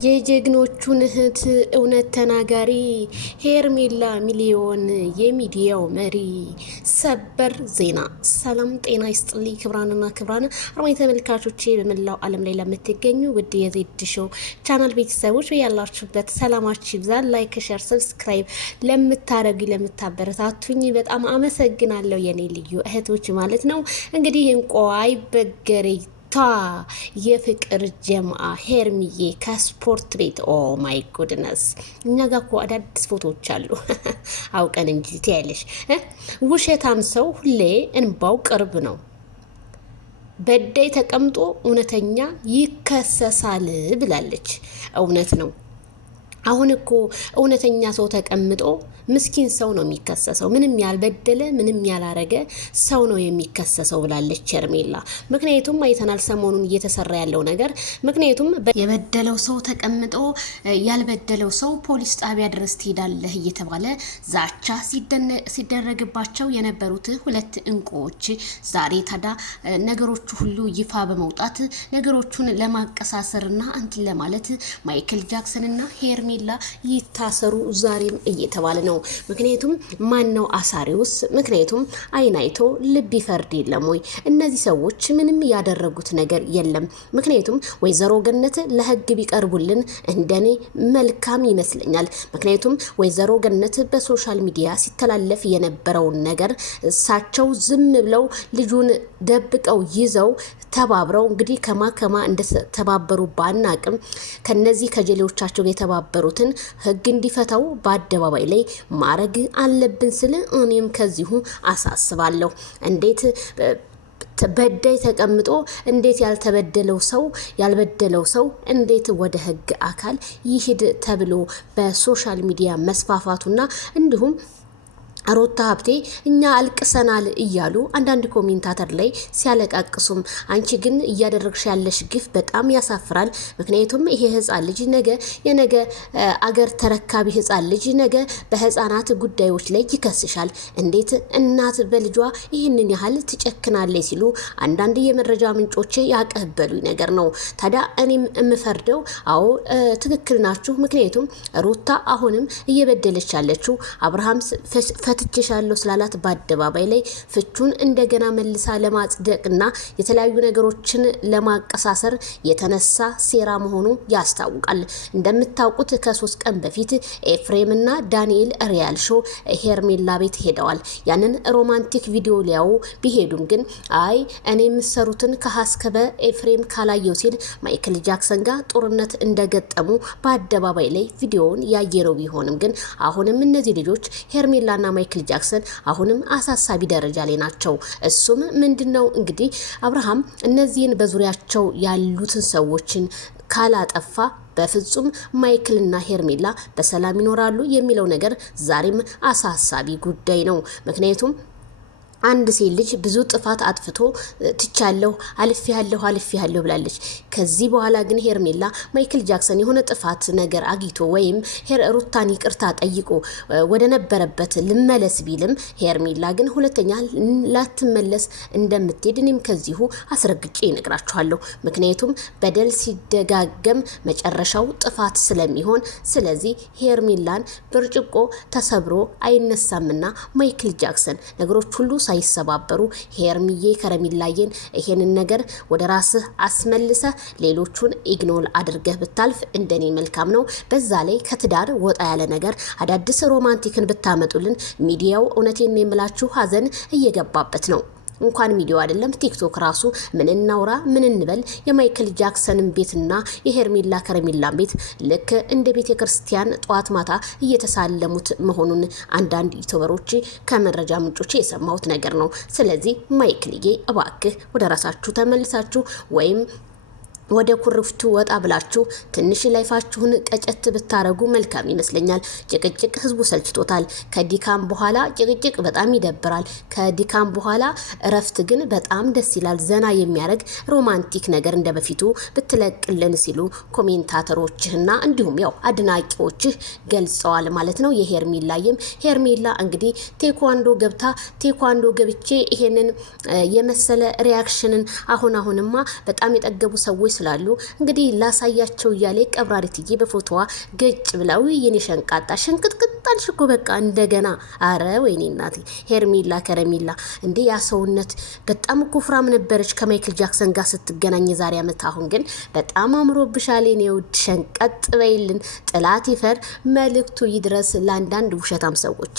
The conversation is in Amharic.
የጀግኖቹን እህት እውነት ተናጋሪ ሄርሜላ ሚሊዮን የሚዲያው መሪ ሰበር ዜና። ሰላም ጤና ይስጥልኝ ክብራንና ክብራን አርማይ ተመልካቾቼ በመላው ዓለም ላይ ለምትገኙ ውድ የዜድ ሾው ቻናል ቤተሰቦች ያላችሁበት ሰላማችሁ ይብዛል። ላይክ፣ ሼር፣ ሰብስክራይብ ለምታረጉ ለምታበረታቱኝ በጣም አመሰግናለሁ የኔ ልዩ እህቶች ማለት ነው። እንግዲህ እንቋይ በገሬ የፍቅር ጀምአ ሄርሚዬ ከስፖርት ቤት ኦ ማይ ጉድነስ እኛ ጋር እኮ አዳዲስ ፎቶዎች አሉ። አውቀን እንጂ ትያለሽ። ውሸታም ሰው ሁሌ እንባው ቅርብ ነው። በዳይ ተቀምጦ እውነተኛ ይከሰሳል ብላለች። እውነት ነው። አሁን እኮ እውነተኛ ሰው ተቀምጦ ምስኪን ሰው ነው የሚከሰሰው። ምንም ያልበደለ ምንም ያላረገ ሰው ነው የሚከሰሰው ብላለች ሄርሜላ። ምክንያቱም አይተናል ሰሞኑን እየተሰራ ያለው ነገር። ምክንያቱም የበደለው ሰው ተቀምጦ ያልበደለው ሰው ፖሊስ ጣቢያ ድረስ ትሄዳለህ እየተባለ ዛቻ ሲደረግባቸው የነበሩት ሁለት እንቁዎች ዛሬ ታዲያ ነገሮቹ ሁሉ ይፋ በመውጣት ነገሮቹን ለማቀሳሰርና እንትን ለማለት ማይክል ጃክሰንና ሄርሜላ ይታሰሩ ዛሬም እየተባለ ነው። ምክንያቱም ማን ነው አሳሪውስ? ምክንያቱም አይን አይቶ ልብ ይፈርድ የለም ወይ? እነዚህ ሰዎች ምንም ያደረጉት ነገር የለም። ምክንያቱም ወይዘሮ ገነት ለህግ ቢቀርቡልን እንደኔ መልካም ይመስለኛል። ምክንያቱም ወይዘሮ ገነት በሶሻል ሚዲያ ሲተላለፍ የነበረውን ነገር እሳቸው ዝም ብለው ልጁን ደብቀው ይዘው ተባብረው እንግዲህ ከማ እንደተባበሩ ባናቅም ከነዚህ ከጀሌዎቻቸው የተባበሩትን ህግ እንዲፈታው በአደባባይ ላይ ማረግ አለብን ስለ እኔም ከዚሁ አሳስባለሁ። እንዴት በዳይ ተቀምጦ እንዴት ያልበደለው ሰው እንዴት ወደ ህግ አካል ይሄድ ተብሎ በሶሻል ሚዲያ መስፋፋቱና እንዲሁም ሩታ ሀብቴ እኛ አልቅሰናል እያሉ አንዳንድ ኮሜንታተር ላይ ሲያለቃቅሱም፣ አንቺ ግን እያደረግሽ ያለሽ ግፍ በጣም ያሳፍራል። ምክንያቱም ይሄ ህፃን ልጅ የነገ አገር ተረካቢ ህፃን ልጅ ነገ በህፃናት ጉዳዮች ላይ ይከስሻል። እንዴት እናት በልጇ ይህንን ያህል ትጨክናለች ሲሉ አንዳንድ የመረጃ ምንጮች ያቀበሉኝ ነገር ነው። ታዲያ እኔም የምፈርደው አዎ ትክክል ናችሁ። ምክንያቱም ሩታ አሁንም እየበደለች ያለችው አብርሃም ፈትቼሻለሁ ስላላት በአደባባይ ላይ ፍቹን እንደገና መልሳ ለማጽደቅና የተለያዩ ነገሮችን ለማቀሳሰር የተነሳ ሴራ መሆኑ ያስታውቃል። እንደምታውቁት ከ3 ቀን በፊት ኤፍሬምና ዳንኤል ሪያል ሾው ሄርሜላ ቤት ሄደዋል። ያንን ሮማንቲክ ቪዲዮ ሊያዩ ቢሄዱም ግን አይ እኔ የምሰሩትን ከሀስከበ ኤፍሬም ካላየው ሲል ማይክል ጃክሰን ጋር ጦርነት እንደገጠሙ በአደባባይ ላይ ቪዲዮውን ያየነው ቢሆንም ግን አሁንም እነዚህ ልጆች ሄርሜላና ማይክል ጃክሰን አሁንም አሳሳቢ ደረጃ ላይ ናቸው። እሱም ምንድነው እንግዲህ አብርሃም እነዚህን በዙሪያቸው ያሉትን ሰዎችን ካላጠፋ በፍጹም ማይክልና ሄርሜላ በሰላም ይኖራሉ የሚለው ነገር ዛሬም አሳሳቢ ጉዳይ ነው። ምክንያቱም አንድ ሴት ልጅ ብዙ ጥፋት አጥፍቶ ትቻለሁ አልፌያለሁ ብላለች። ከዚህ በኋላ ግን ሄርሜላ ማይክል ጃክሰን የሆነ ጥፋት ነገር አግኝቶ ወይም ሩታን ይቅርታ ጠይቆ ወደ ነበረበት ልመለስ ቢልም ሄርሜላ ግን ሁለተኛ ላትመለስ እንደምትሄድ እኔም ከዚሁ አስረግጬ ይነግራችኋለሁ። ምክንያቱም በደል ሲደጋገም መጨረሻው ጥፋት ስለሚሆን፣ ስለዚህ ሄርሜላን ብርጭቆ ተሰብሮ አይነሳምና ማይክል ጃክሰን ነገሮች ሁሉ ሳይሰባበሩ ሄርሚዬ ከረሚላየን ይሄንን ነገር ወደ ራስህ አስመልሰ ሌሎቹን ኢግኖር አድርገህ ብታልፍ እንደኔ መልካም ነው። በዛ ላይ ከትዳር ወጣ ያለ ነገር አዳዲስ ሮማንቲክን ብታመጡልን ሚዲያው እውነቴን ነው የምላችሁ ሀዘን እየገባበት ነው። እንኳን ሚዲያ አይደለም ቲክቶክ ራሱ ምን እናውራ ምን እንበል የማይክል ጃክሰንን ቤትና የሄርሜላ ከረሚላን ቤት ልክ እንደ ቤተ ክርስቲያን ጧት ማታ እየተሳለሙት መሆኑን አንዳንድ ዩቲዩበሮች ከመረጃ ምንጮች የሰማሁት ነገር ነው። ስለዚህ ማይክልዬ እባክህ ወደ ራሳችሁ ተመልሳችሁ ወይም ወደ ኩርፍቱ ወጣ ብላችሁ ትንሽ ላይፋችሁን ቀጨት ብታረጉ መልካም ይመስለኛል። ጭቅጭቅ ህዝቡ ሰልችቶታል። ከዲካም በኋላ ጭቅጭቅ በጣም ይደብራል። ከዲካም በኋላ እረፍት ግን በጣም ደስ ይላል። ዘና የሚያደርግ ሮማንቲክ ነገር እንደበፊቱ ብትለቅልን ሲሉ ኮሜንታተሮችህና እንዲሁም ያው አድናቂዎችህ ገልጸዋል ማለት ነው። ሄርሜላ እንግዲህ ቴኳንዶ ገብቼ ይሄንን የመሰለ ሪያክሽንን አሁንማ በጣም የጠገቡ ሰዎች ስላሉ እንግዲህ ላሳያቸው እያለ ቀብራሪትዬ በፎቶዋ ገጭ ብላው የኔ ሸንቃጣ ሸንቅጥቅጣልሽ እኮ በቃ እንደገና። አረ ወይኔ እናቴ ሄርሜላ ከረሜላ እንዴ! ያ ሰውነት በጣም እኮ ፍራም ነበረች ከማይክል ጃክሰን ጋር ስትገናኝ የዛሬ ዓመት። አሁን ግን በጣም አምሮብሻል የኔ ውድ። ሸንቀጥ በይልን። ጥላት ይፈር። መልእክቱ ይድረስ ለአንዳንድ ውሸታም ሰዎች።